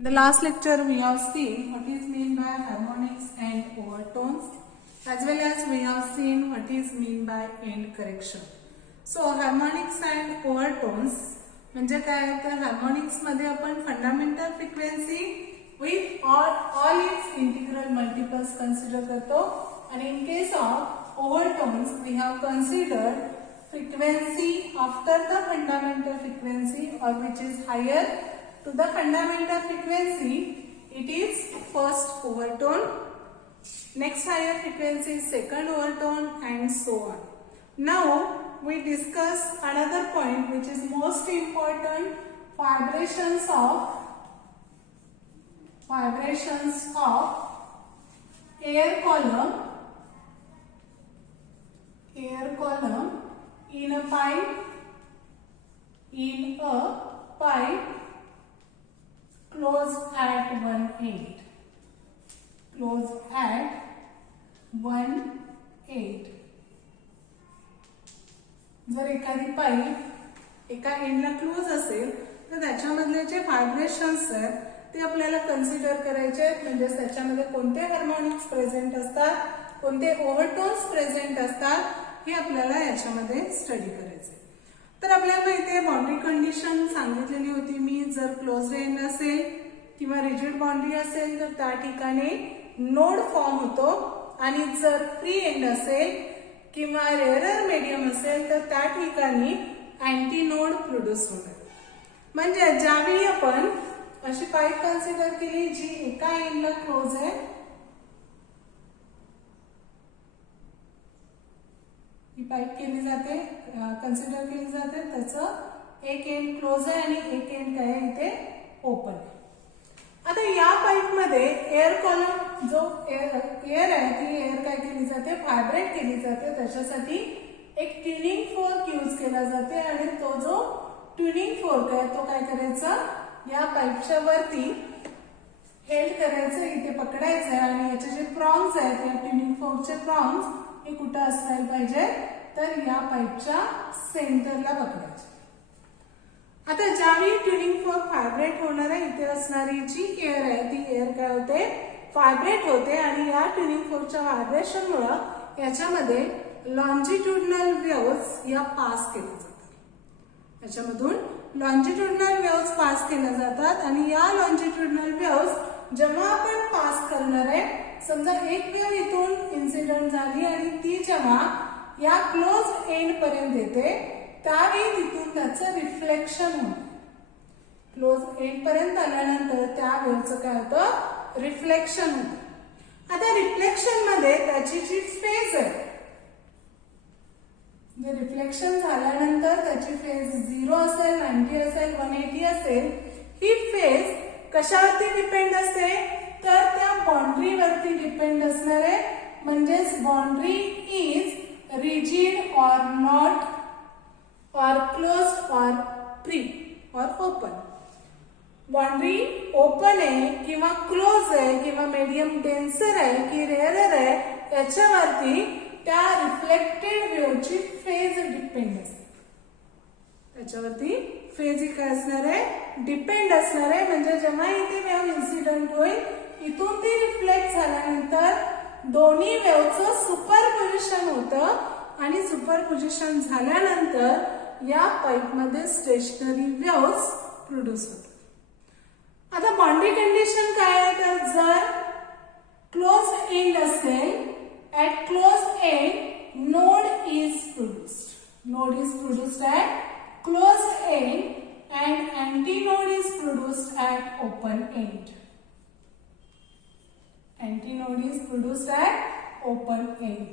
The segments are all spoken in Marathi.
In the last lecture, we have seen what is meant by harmonics and overtones, as well as we have seen what is meant by end correction. So harmonics and overtones म्हणजे काय तर हार्मोनिक्स मध्ये आपण fundamental frequency with all its integral multiples consider करतो आणि in case of overtones we have considered frequency after the fundamental frequency or which is higher to the fundamental frequency, it is first overtone, next higher frequency is second overtone, and so on. Now we discuss another point which is most important, vibrations of air column in a pipe closed at one end. जर एखादी पाईप एका एंडला क्लोज असेल तर त्याच्यामधले जे व्हायब्रेशन्स आहेत ते आपल्याला कन्सिडर करायचे आहेत. म्हणजे त्याच्यामध्ये कोणते हार्मोनिक्स प्रेझेंट असतात, कोणते ओव्हरटोन्स प्रेझेंट असतात हे आपल्याला याच्यामध्ये स्टडी करायचे. तर आपल्याला माहिती आहे बाउंड्री कंडिशन सांगितलेली होती मी, जर क्लोज एंड असेल किंवा रिजिड बाउंड्री असेल तर त्या ठिकाणी नोड फॉर्म होतो आणि जर फ्री एंड असेल किंवा रेअरर मीडियम असेल तर त्या ठिकाणी अँटी नोड प्रोड्यूस होणार. म्हणजे ज्यावेळी आपण अशी पाईप कन्सिडर केली जी एका एंडला क्लोज आहे, ही पाईप केली जाते, कन्सिडर केली जाते, त्याचं एक एंड क्लोज आहे आणि एक एंड काय आहे इथे ओपन आहे. आता या पाईप मध्ये एअर कॉलम जो एअर आहे ती एअर काय केली जाते, व्हायब्रेट केली जाते. त्याच्यासाठी एक ट्युनिंग फोर्क यूज केला जाते आणि तो जो ट्युनिंग फोर्क आहे तो काय करायचा, या पाईपच्या वरती हेल्ड करायचं, इथे पकडायचं आणि याचे जे प्रॉन्ग्स आहेत या ट्युनिंग फोर्कचे प्रॉन्ग्स हे कुठं असायला पाहिजे तर या पाईपच्या सेंटरला पकडायचे. आता ज्यावेळी ट्युनिंग फोर्क व्हायब्रेट होणार आहे इथे असणारी जी एअर आहे ती एअर काय होते, व्हायब्रेट होते आणि या ट्युनिंग फोर्कच्या व्हायब्रेशनमुळे याच्यामध्ये लॉन्जिट्युडनल वेव्हज या पास केल्या जातात. याच्यामधून लॉन्जिट्युडनल वेव्हज पास केल्या जातात आणि या लॉन्जिट्युडनल वेव्हज जेव्हा आपण पास करणार आहे, समजा एक वेव्ह इथून इन्सिडेंट झाली आणि ती जेव्हा या क्लोज एंड पर्यंत येते त्यावेळी तिथून त्याचं रिफ्लेक्शन होतं. क्लोज एंड पर्यंत आल्यानंतर त्या वेव्हचं काय होतं, रिफ्लेक्शन होतं. आता रिफ्लेक्शन मध्ये त्याची जी फेज आहे, रिफ्लेक्शन झाल्यानंतर त्याची फेज 0 असेल, 90 असेल, 180 असेल, ही फेज कशावरती डिपेंड असते तर त्या बाउंड्रीवरती डिपेंड असणार आहे. म्हणजेच boundary is rigid or not और क्लोज्ड और फ्री और ओपन. बाउंड्री ओपन आहे किंवा क्लोज आहे किंवा मीडियम डेन्सर आहे की रेअरर आहे याच्यावरती त्या रिफ्लेक्टेड वेव्हची फेज डिपेंड असते. त्याच्यावरती फेज काय असणार आहे, डिपेंड असणार आहे. म्हणजे जेव्हा इथे वेव्ह इन्सिडेंट होईल इथून ती रिफ्लेक्ट झाल्यानंतर दोन्ही वेव्हचं सुपरपोजिशन होतं आणि सुपरपोजिशन झाल्यानंतर या पाईप मध्ये स्टेशनरी वेव्हज प्रोड्यूस होतात. आता बाउंड्री कंडिशन काय आहे तर जर क्लोज एंड असेल, at close end node is produced at close end and anti node is produced at open end. Anti node is produced at open end.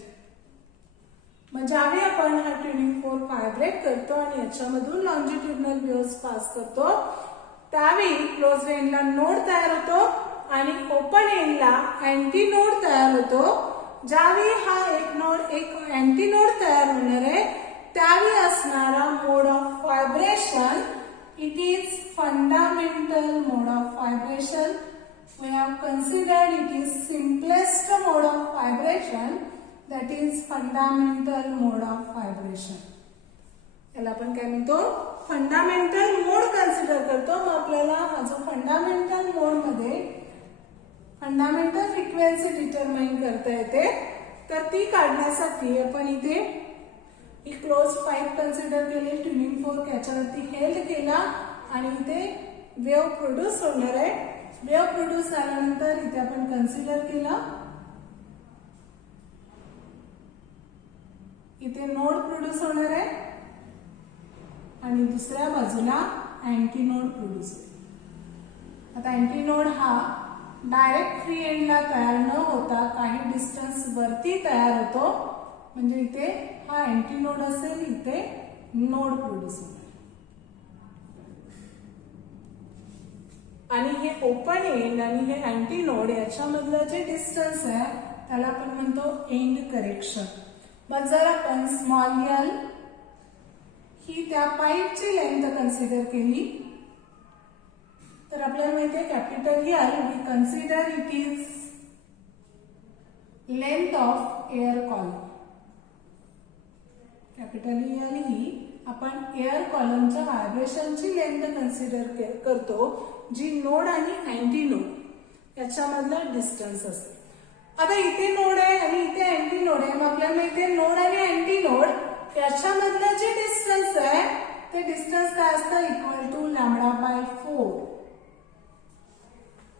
म्हणजे ज्यावेळी आपण हा ट्युनिंग फोर्क व्हायब्रेट करतो आणि याच्यामधून लॉन्जिट्युडनल वेव्हज पास करतो त्यावेळी क्लोज एंडला नोड तयार होतो आणि ओपन एंडला अँटी नोड तयार होतो. ज्यावेळी हा एक अँटी नोड तयार होणार आहे त्यावेळी असणारा mode of vibration it is fundamental mode of vibration. We have considered it is simplest mode of vibration, that is fundamental mode of vibration. याला आपण काय म्हणतो फंडामेंटल मोड कन्सिडर करतो। मग आपल्याला हा जो फंडामेंटल मोड मध्ये फंडामेंटल फ्रिक्वेन्सी डिटरमाइन करता येते, तर ती काढण्यासाठी आपण इथे ही क्लोज पाईप कन्सिडर केली, ट्युनिंग फोर्क याच्यावरती हेल्ड केला आणि इथे वेव्ह प्रोड्यूस होणार आहे। वेव्ह प्रोड्यूस झाल्यानंतर इथे आपण कन्सिडर केला, इथे नोड प्रोड्यूस होणार आहे आणि दुसऱ्या बाजूला अँटी नोड प्रोड्यूस होईल। आता अँटी नोड हा डायरेक्ट फ्री एंडला तयार न होता काही डिस्टन्स वरती तयार होतो, म्हणजे इथे हा अँटी नोड असेल, इथे नोड प्रोड्यूस होईल आणि हे ओपन एंड आणि हे अँटी नोड याच्यामधलं जे डिस्टन्स आहे त्याला आपण म्हणतो एंड करेक्शन। मग जर आपण स्मॉल एल ही त्या पाईपची लेंथ कन्सिडर केली तर आपल्याला माहिती आहे capital L we consider it is length of air column. Capital L ही आपण एअर कॉलमच्या व्हायब्रेशनची लेंथ कन्सिडर करतो, जी नोड आणि अँटी नोड याच्यामधलं डिस्टन्स असते। आता इथे नोड आहे आणि इथे अँटी नोड आहे, मग आपल्याला माहिती आहे नोड आणि अँटी नोड याच्यामधलं जे डिस्टन्स आहे ते डिस्टन्स काय असतं इक्वल टू λ/4।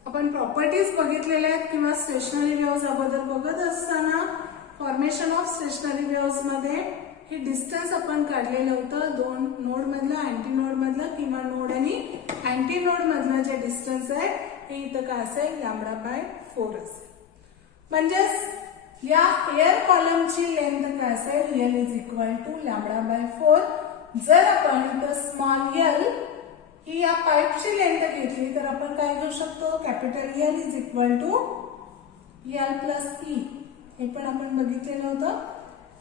आपण प्रॉपर्टीज बघितलेल्या आहेत किंवा स्टेशनरी वेव्हज अगोदर बघत असताना फॉर्मेशन ऑफ स्टेशनरी वेव्हज मध्ये हे डिस्टन्स आपण काढलेलं होतं, दोन नोड मधलं अँटी नोड मधलं किंवा नोड आणि अँटी नोड मधलं जे डिस्टन्स आहे हे इथं काय असेल λ/4 असेल। म्हणजेच या एअर कॉलमची लेंथ काय असेल एल इज इक्वल टू λ/4। जर आपण इथं स्मॉल एल ही या पाईपची लेंथ घेतली तर आपण काय घेऊ शकतो capital L is equal to L plus E, हे पण आपण बघितलेलं होतं।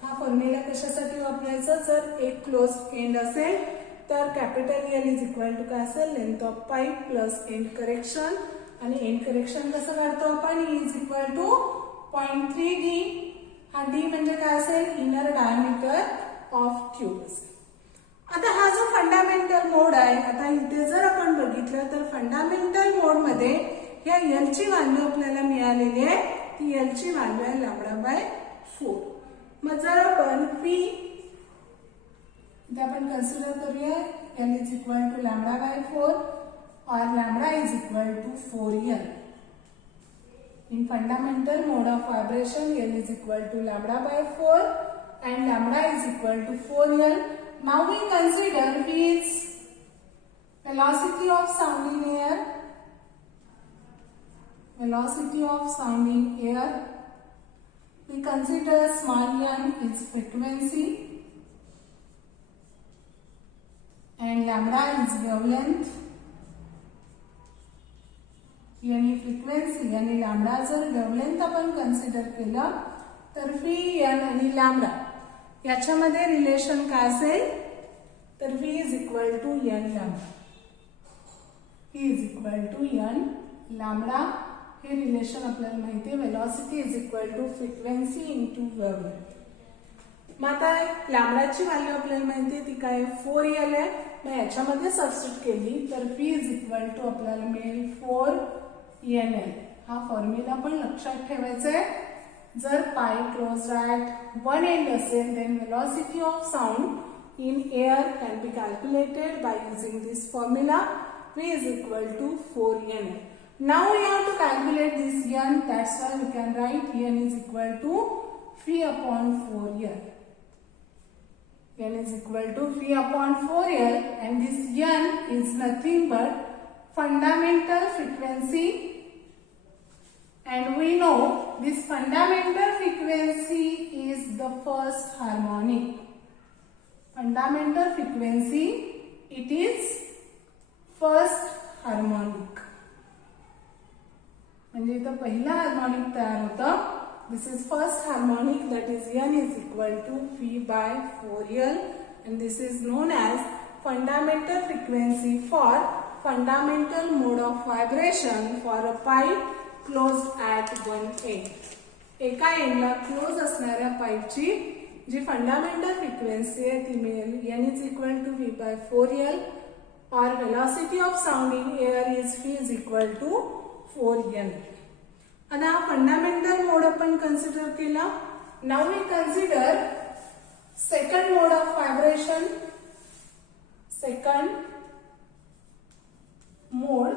हा फॉर्म्युला कशासाठी वापरायचा, जर एक क्लोज एंड असेल तर capital L is equal to काय असेल length of pipe plus end correction, आणि एंड करेक्शन कसं काढतो आपण इज इक्वल टू 0.3d। हा डी म्हणजे काय असेल इनर डायमीटर ऑफ ट्यूब असेल। आता हा जो फंडामेंटल मोड आहे, आता इथे जर आपण बघितलं तर फंडामेंटल मोड मध्ये या एल ची व्हॅल्यू आपल्याला मिळालेली आहे, ती एल ची व्हॅल्यू आहे λ/4। मग जर आपण पी इथे आपण कन्सिडर करूया एल इज इक्वल टू λ/4 और λ is equal to 4L. In fundamental mode of vibration, L is equal to λ/4 and λ is equal to 4L. Now we consider V is velocity of sounding air. Velocity of sounding air. We consider small n is frequency and λ is wavelength. यानी फ्रिक्वेन्सी आणि लॅम्बडा जर वेव्हलेंथ आपण कन्सिडर केलं तर व्ही एन आणि लॅम्बडा याच्यामध्ये रिलेशन काय असेल तर V is equal to N lambda, V is equal to N lambda हे रिलेशन आपल्याला माहिती आहे। Velocity is equal to frequency into wavelength. मग आता लॅम्बडाची व्हॅल्यू आपल्याला माहिती आहे ती काय 4L आहे, मग याच्यामध्ये सबस्टिट्यूट केली तर व्ही इज इक्वल टू आपल्याला मिळेल 4NL। हा फॉर्म्युला पण लक्षात ठेवायचा आहे। जर pipe closed at one end असेल then velocity of sound in air can be calculated by using this formula V is equal to 4NL. Now we have to calculate this n, that's why we can write n is equal to V upon 4L. N is equal to V upon 4L and this n is nothing but fundamental frequency, and we know this fundamental frequency is the first harmonic. Fundamental frequency, it is first harmonic. म्हणजे इथं पहिला हार्मोनिक तयार होतं. This is first harmonic, that is n is equal to V by 4L, and this is known as fundamental frequency for fundamental mode of vibration for a pipe closed at one end. एका एंडला क्लोज असणाऱ्या पाईपची जी फंडामेंटल फ्रिक्वेन्सी आहे ती मिळेल n is equal to v by 4l और velocity of sound in air is v is equal to 4n. आता हा फंडामेंटल मोड आपण कन्सिडर केला. Now we consider second mode of vibration. Second mode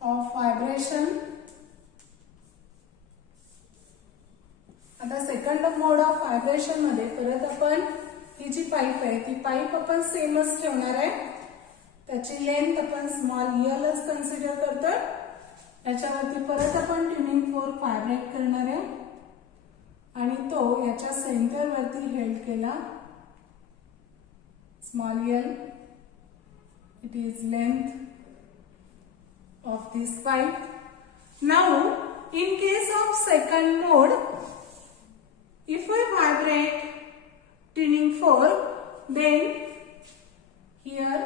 of vibration. आता सेकंड मोड ऑफ व्हायब्रेशन मध्ये परत आपण ही जी पाईप आहे ती पाईप आपण सेमच ठेवणार आहे. त्याची लेंथ आपण स्मॉल एलच कन्सिडर करतोय. याच्यावरती परत आपण ट्युनिंग फोर्क व्हायब्रेट करणार आहे आणि तो याच्या सेंटर वरती हेल्ड केला. Small L it is length of this pipe. Now in case of second mode, if we vibrate tuning fork, then here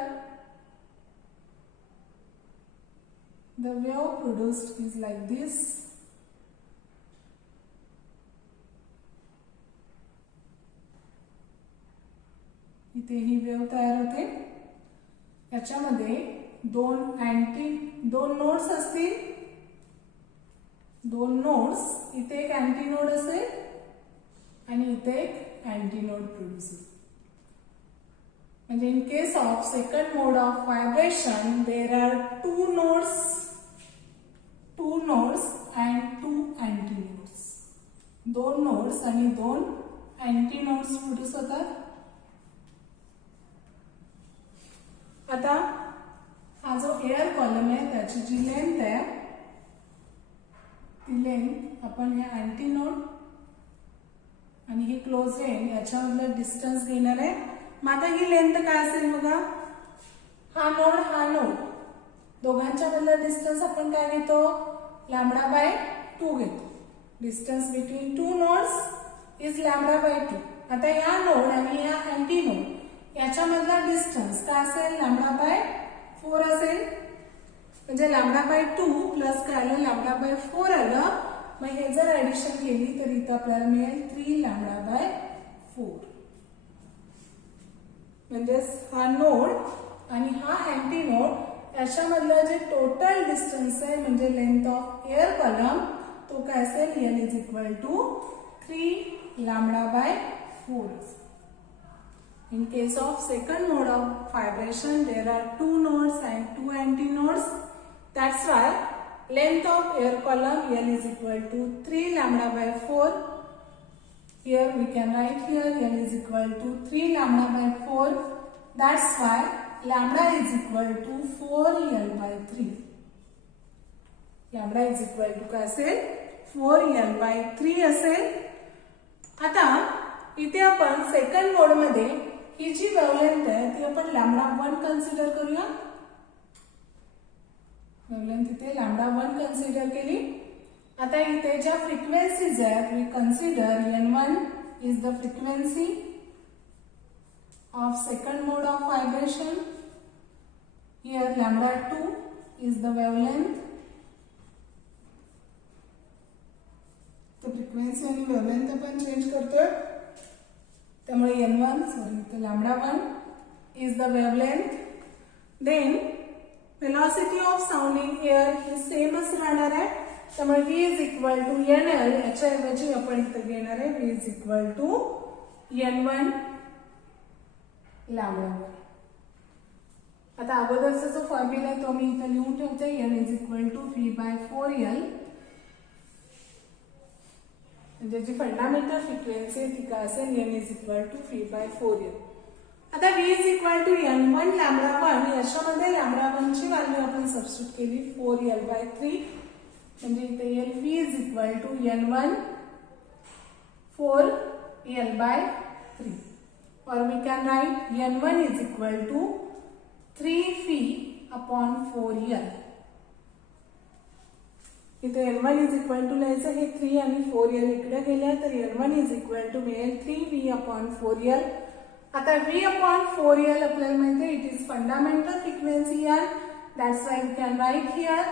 the wave produced is like this. इथे ही वेव तयार होते. याच्यामध्ये दोन नोड्स असतील. दोन नोड्स, इथे एक अँटी नोड असेल आणि इथे एक अँटी नोड प्रोड्यूस होईल. म्हणजे in case of second mode of vibration there are two nodes and two anti nodes. दोन नोड्स आणि दोन अँटी नोड्स प्रोड्यूस होतात. आता हा जो एअर कॉलम आहे त्याची जी लेंथ आहे ती लेंथ आपण या अँटी नोड आणि ही क्लोज रेंज याच्यामधलं डिस्टन्स घेणार आहे. मग आता ही लेंथ काय असेल बघा. हा नोड दोघांच्या मधलं डिस्टन्स आपण काय घेतो, लॅम्बडा बाय 2 घेतो. Distance between two nodes is lambda by 2. आता या नोड आणि या अँटी नोड याच्यामधला डिस्टन्स काय असेल, लॅम्बडा बाय 4 असेल. म्हणजे लॅम्बडा बाय 2 प्लस काय आलं, लॅम्बडा बाय 4 आलं. मग हे जर ऍडिशन केली तर इथं आपल्याला मिळेल 3 लॅम्बडा बाय 4. म्हणजे हा नोड आणि हा अँटी नोड याच्यामधलं जे टोटल डिस्टन्स आहे म्हणजे लेंथ ऑफ एअर कॉलम तो काय असेल, L is equal to 3 lambda by 4. In case of second mode of vibration, there are two nodes and two antinodes. That's why length of air column L is equal to 3 lambda by 4. Here we can write here L is equal to 3 lambda by 4. That's why lambda is equal to 4L by 3. Lambda is equal to काय असेल, 4L by 3 असेल. आता इथे आपण सेकंड मोड मध्ये ही जी वेवलेंथ आहे ती आपण लॅम्बडा 1 कन्सिडर करूया. वेवलेंथ इथे लॅम्बडा 1 कन्सिडर केली. आता इथे ज्या फ्रिक्वेन्सीज आहेत we consider n1 is the frequency of second mode of vibration. Here lambda 2 is the wavelength. तो फ्रिक्वेन्सी आणि वेवलेंथ आपण चेंज करतोय. त्यामुळे n1 lambda 1 is the wavelength. Then velocity of sound in air ही सेमच राहणार आहे. त्यामुळे v is equal to nl याच्याऐवजी आपण इथं घेणार आहे v is equal to n1 lambda 1. आता अगोदरचा जो फॉर्म्युला आहे तो मी इथं लिहून ठेवते. n is equal to v by 4l. म्हणजे जी फंडामेंटल फ्रिक्वेन्सी आहे ती काय असेल, n is equal to v by 4l. आता v is equal to n1 lambda 1 याच्यामध्ये लॅम्बडा 1 ची व्हॅल्यू आपण सबस्टिट्यूट केली 4l बाय 3. म्हणजे इथे येईल v is equal to n1 4l by 3. और we can write n1 is equal to 3v upon 4l. इथे n1 इज इक्वल टू लिहायचं, हे 3 आणि 4l इकडे गेल्या तर n1 इज इक्वल टू मिळेल 3v अपॉन 4l. आता v अपॉन 4l आपल्याला माहिती आहे इट इज फंडामेंटल फ्रिक्वेन्सी यार. That's why we can write here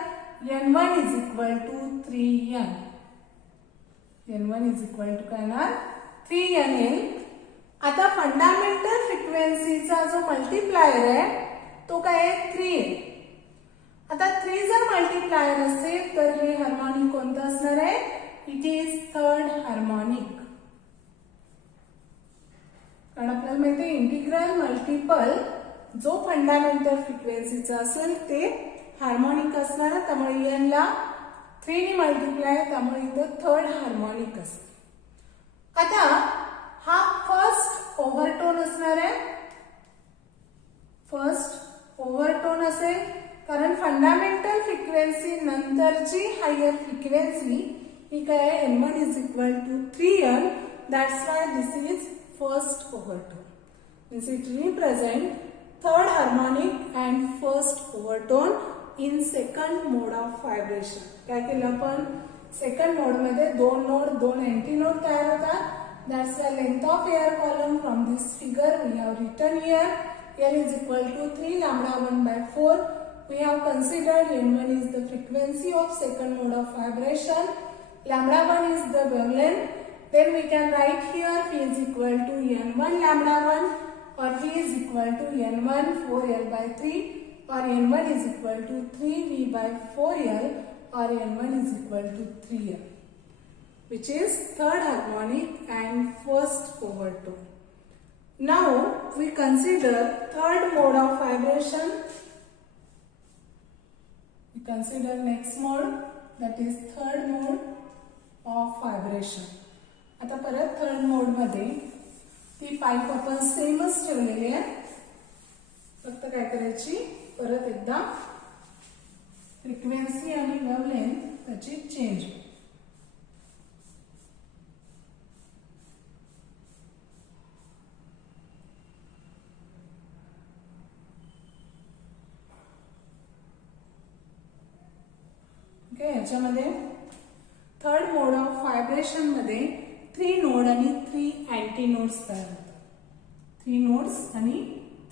n1 is equal to 3n. n1 is equal to काय येणार 3n येईल. आता फंडामेंटल फ्रिक्वेन्सीचा जो मल्टीप्लायर आहे तो काय आहे 3 आहे. आता 3 जर मल्टीप्लायर असेल तर हे हार्मोनिक कोणतं असणार आहे? It is third harmonic. कारण आपल्याला माहिती आहे इंटिग्रल मल्टिपल जो फंडामेंटल फ्रिक्वेन्सीचा असेल ते हार्मोनिक असणार आहे. त्यामुळे n ला 3 ने मल्टिप्लाय त्यामुळे इथं थर्ड हार्मोनिक असेल. आता हा फर्स्ट ओव्हरटोन असणार आहे. फर्स्ट ओव्हरटोन असेल कारण फंडामेंटल फ्रिक्वेन्सी नंतरची हायर फ्रिक्वेन्सी ही काय आहे? n1 is equal to 3n. That's why this is first overtone. Means it represent third harmonic and first overtone in second mode of vibration. काय केलं आपण? सेकंड मोड मध्ये दोन नोड दोन एंटी नोड तयार होतात. That's the length of air column from this figure we have written here. L is equal to 3 lambda 1 by 4. We have considered n1 is the frequency of second mode of vibration. Lambda 1 is the wavelength. Then we can write here V is equal to n1 lambda 1 or V is equal to n1 4L by 3 or n1 is equal to 3V by 4L or n1 is equal to 3L, which is third harmonic and first overtone. Now we consider third mode of vibration. We consider next mode, that is third mode of vibration. आता परत थर्ड मोड मध्ये ती पाईप आपण सेमच ठेवलेली आहे. फक्त काय करायची परत एकदा फ्रिक्वेन्सी आणि वेव्हलेंथ त्याची चेंज. ओके, याच्यामध्ये थर्ड मोड ऑफ व्हायब्रेशन मध्ये 3 नोड आणि 3 अँटी नोड्स तयार होतात. 3 नोड्स आणि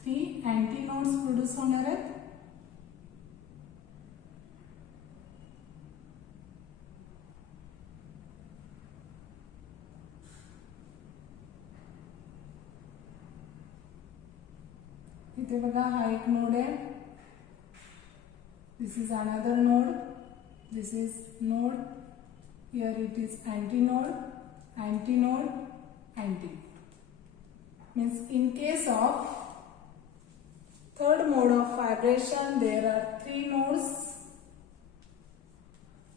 3 अँटी नोड्स प्रोड्यूस होणार आहेत. इथे बघा हा एक नोड आहे. This is another node. This is node. Here it is anti node, antinode, antinode. Means in case of third mode of vibration there are 3 nodes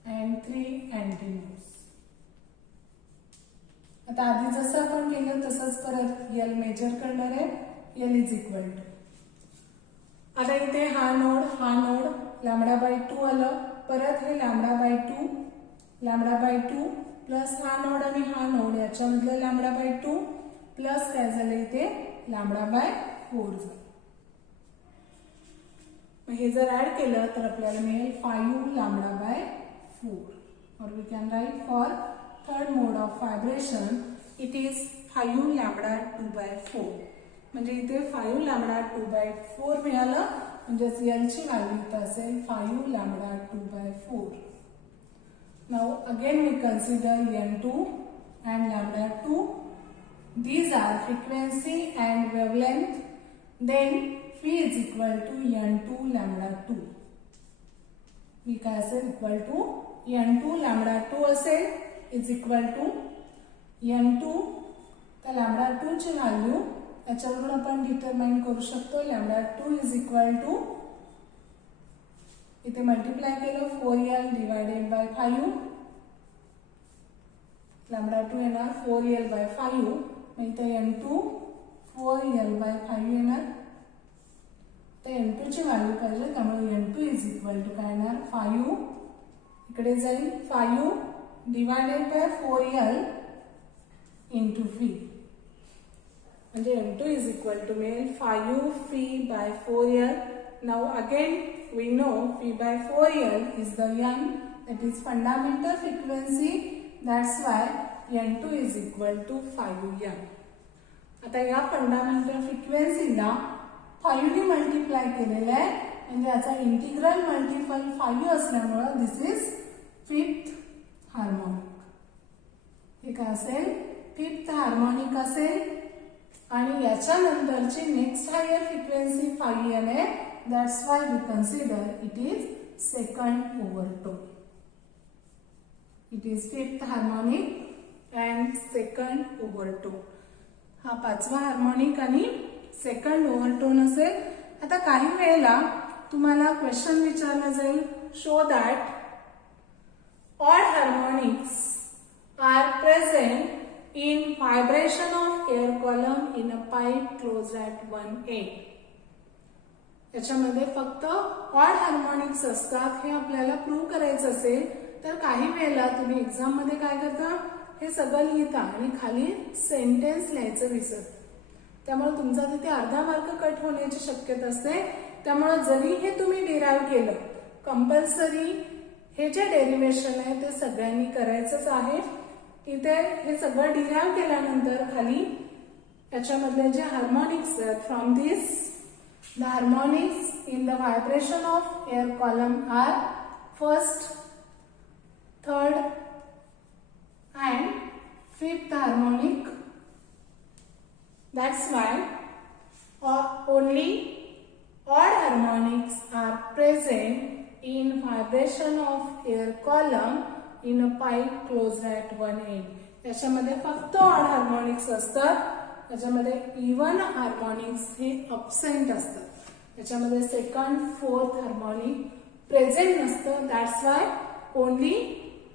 and 3 antinodes. आता आधी जसं आपण केलं तसंच परत L मेजर करणार आहे. L is equal to, आता इथे हा नोड लॅम्बडा बाय 2 आलं. परत हे लॅम्बडा बाय 2 प्लस हा नोड आणि हा नोड याच्यामधलं लॅम्बडा बाय 2 प्लस काय झालं इथे लॅम्बडा बाय 4 झालं. मग हे जर ऍड केलं तर आपल्याला मिळेल 5 लॅम्बडा बाय 4. और we can write for third mode of vibration it is 5 lambda 2 by 4. म्हणजे इथे 5 लॅम्बडा 2 बाय 4 मिळालं. म्हणजेच L ची व्हॅल्यू इथं असेल 5 lambda 2 by 4. Now again we consider n2 and lambda 2. These are frequency and wavelength. Then phi is equal to n2 lambda 2. We can say equal to n2 lambda 2 असेल is equal to n2. तर lambda 2 ची व्हॅल्यू याच्यावरून आपण डिटरमाइन करू शकतो. lambda 2 is equal to इथे मल्टिप्लाय केलं 4L डिवायडेड बाय 5. लॅम्बडा 2 येणार 4L बाय 5. मग इथे n2 4L बाय 5 येणार. तर n2 ची व्हॅल्यू पाहिजे त्यामुळे n2 इज इक्वल टू काय येणार 5 इकडे जाईल 5 divided by 4L into fee. म्हणजे n2 इज इक्वल टू मिळेल 5 phi by 4L. Now again we know phi by 4L is the n, that is fundamental frequency. That's why n2 is equal to 5n. आता या फंडामेंटल फ्रिक्वेन्सीला 5 ने मल्टिप्लाय केलेलं आहे. म्हणजे याचा इंटिग्रल मल्टिपल 5 असल्यामुळे दिस इज फिफ्थ हार्मोनिक. हे काय असेल फिफ्थ हार्मोनिक असेल आणि याच्यानंतरची नेक्स्ट हायर फ्रिक्वेन्सी 5n आहे. That's why we consider it is second overtone. It is fifth harmonic and second overtone. हा पाचवा हार्मोनिक आणि सेकंड ओव्हरटोन असेल. आता काही वेळेला तुम्हाला क्वेश्चन विचारला जाईल, show that odd harmonics are present in vibration of air column in a pipe closed at 1/8. याच्यामध्ये फक्त ऑड हार्मोनिक्स असतात हे आपल्याला प्रूव्ह करायचं असेल तर काही वेळेला तुम्ही एक्झाम मध्ये काय करता, हे सगळं लिहिता आणि खाली सेंटेन्स लिहायचं विसरता. त्यामुळे तुमचा तिथे अर्धा मार्क कट होण्याची शक्यता असते. त्यामुळे जरी हे तुम्ही डिराइव्ह केलं, कंपल्सरी हे जे डेरिव्हेशन आहे ते सगळ्यांनी करायचंच आहे. इथे हे सगळं डिराइव्ह केल्यानंतर खाली याच्यामधले जे हार्मोनिक्स आहेत, from this the harmonics in the vibration of air column are first, third and fifth harmonic. That's why only odd harmonics are present in vibration of air column in a pipe closed at 1/8. याच्यामध्ये फक्त ऑड हार्मोनिक्स असतात. याच्यामध्ये इवन हार्मोनिक्स हे अब्सेंट असतात. याच्यामध्ये सेकंड, फोर्थ हार्मोनिक प्रेझेंट नसतं. That's why only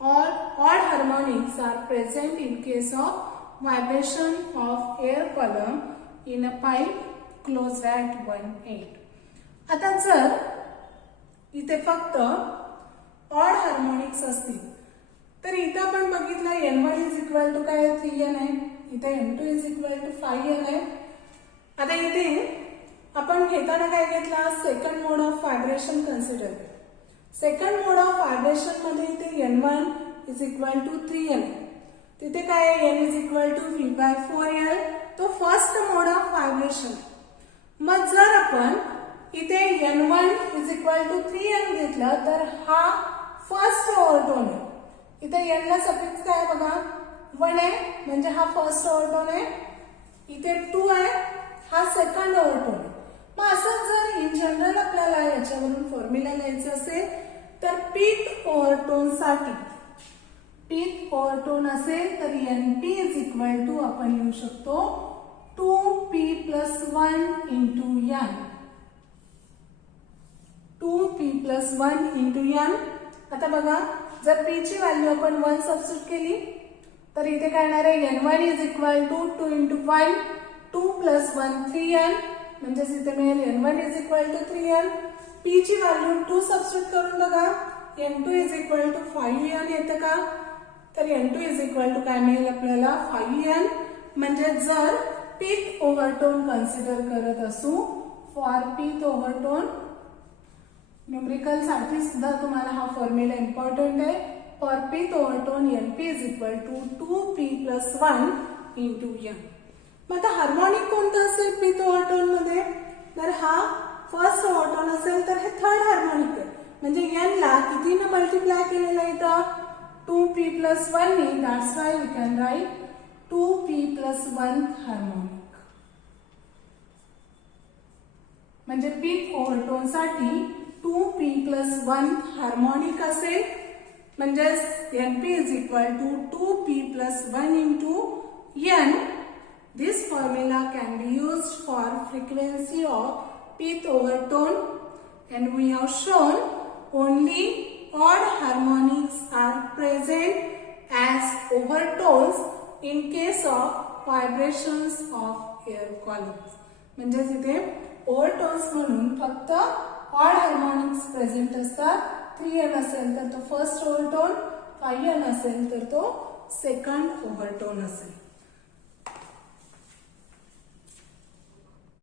odd harmonics are present in case of vibration of air column in a pipe closed at 1/8. आता जर इथे फक्त ऑड हार्मोनिक्स असतील तर इथं आपण बघितलं n1 इज इक्वल टू काय 3n आहे, इथे n2 is equal to 5n आहे. आता इथे आपण घेताना काय घेतला, second mode of vibration consider केलं. सेकंड मोड ऑफ व्हायब्रेशन मध्ये इथे n1 is equal to 3n, तिथे काय n is equal to v/4l. तो फर्स्ट मोड ऑफ व्हायब्रेशन. मग जर आपण इथे n1 is equal to 3n घेतलं तर हा फर्स्ट ओव्हरटोन आहे. इथे n ला सफिक्स काय बघा 1 आहे, म्हणजे हा फर्स्ट ओव्हरटोन आहे. इथे 2 आहे, हा सेकंड ओव्हरटोन आहे. मग असं जर इन जनरल आपल्याला याच्यावरून फॉर्म्युला लिहायचं असेल तर पीक ओव्हरटोन साठी पीक ओव्हरटोन असेल तर NP इज इक्वल टू आपण लिहू शकतो 2p+1 into n. 2p+1 into n. आता बघा जर p ची व्हॅल्यू आपण 1 सबस्टिट्यूट केली तर इथे काय येणार आहे, n1 is equal to 2 into 1, 2 + 1 3n, म्हणजेच इथे मिळेल n1 is equal to 3n. p ची व्हॅल्यू 2 सबस्टिट्यूट करून बघा, n2 is equal to 5n येतं का, तर n2 इज इक्वल टू काय मिळेल आपल्याला 5n. म्हणजे जर पीक ओव्हरटोन कन्सिडर करत असू फॉर पीक ओव्हरटोन, न्यूमरिकल साठी सुद्धा तुम्हाला हा फॉर्म्युला इम्पॉर्टंट आहे. For pth overtone NP is equal to 2p+1 into n. मग आता हार्मोनिक कोणतं असेल पीक ओव्हरटोन मध्ये, तर हा फर्स्ट ओव्हरटोन असेल तर हे थर्ड हार्मोनिक आहे. म्हणजे n ला कितीने मल्टिप्लाय केलेलं इथं 2p+1 ने. That's why we can write 2p+1 harmonic. म्हणजे पीक ओव्हरटोन साठी 2p+1 हार्मोनिक असेल. म्हणजेच NP is equal to 2p+1 into n. This formula can be used for frequency of pith overtone, and we have shown only odd harmonics are present as overtones in case of vibrations of air columns. म्हणजे इथे ओव्हरटोन्स म्हणून फक्त ऑड हार्मोनिक्स प्रेझेंट असतात. 3n असेल तर तो फर्स्ट ओव्हरटोन, 5n असेल तर तो सेकंड ओव्हरटोन असेल.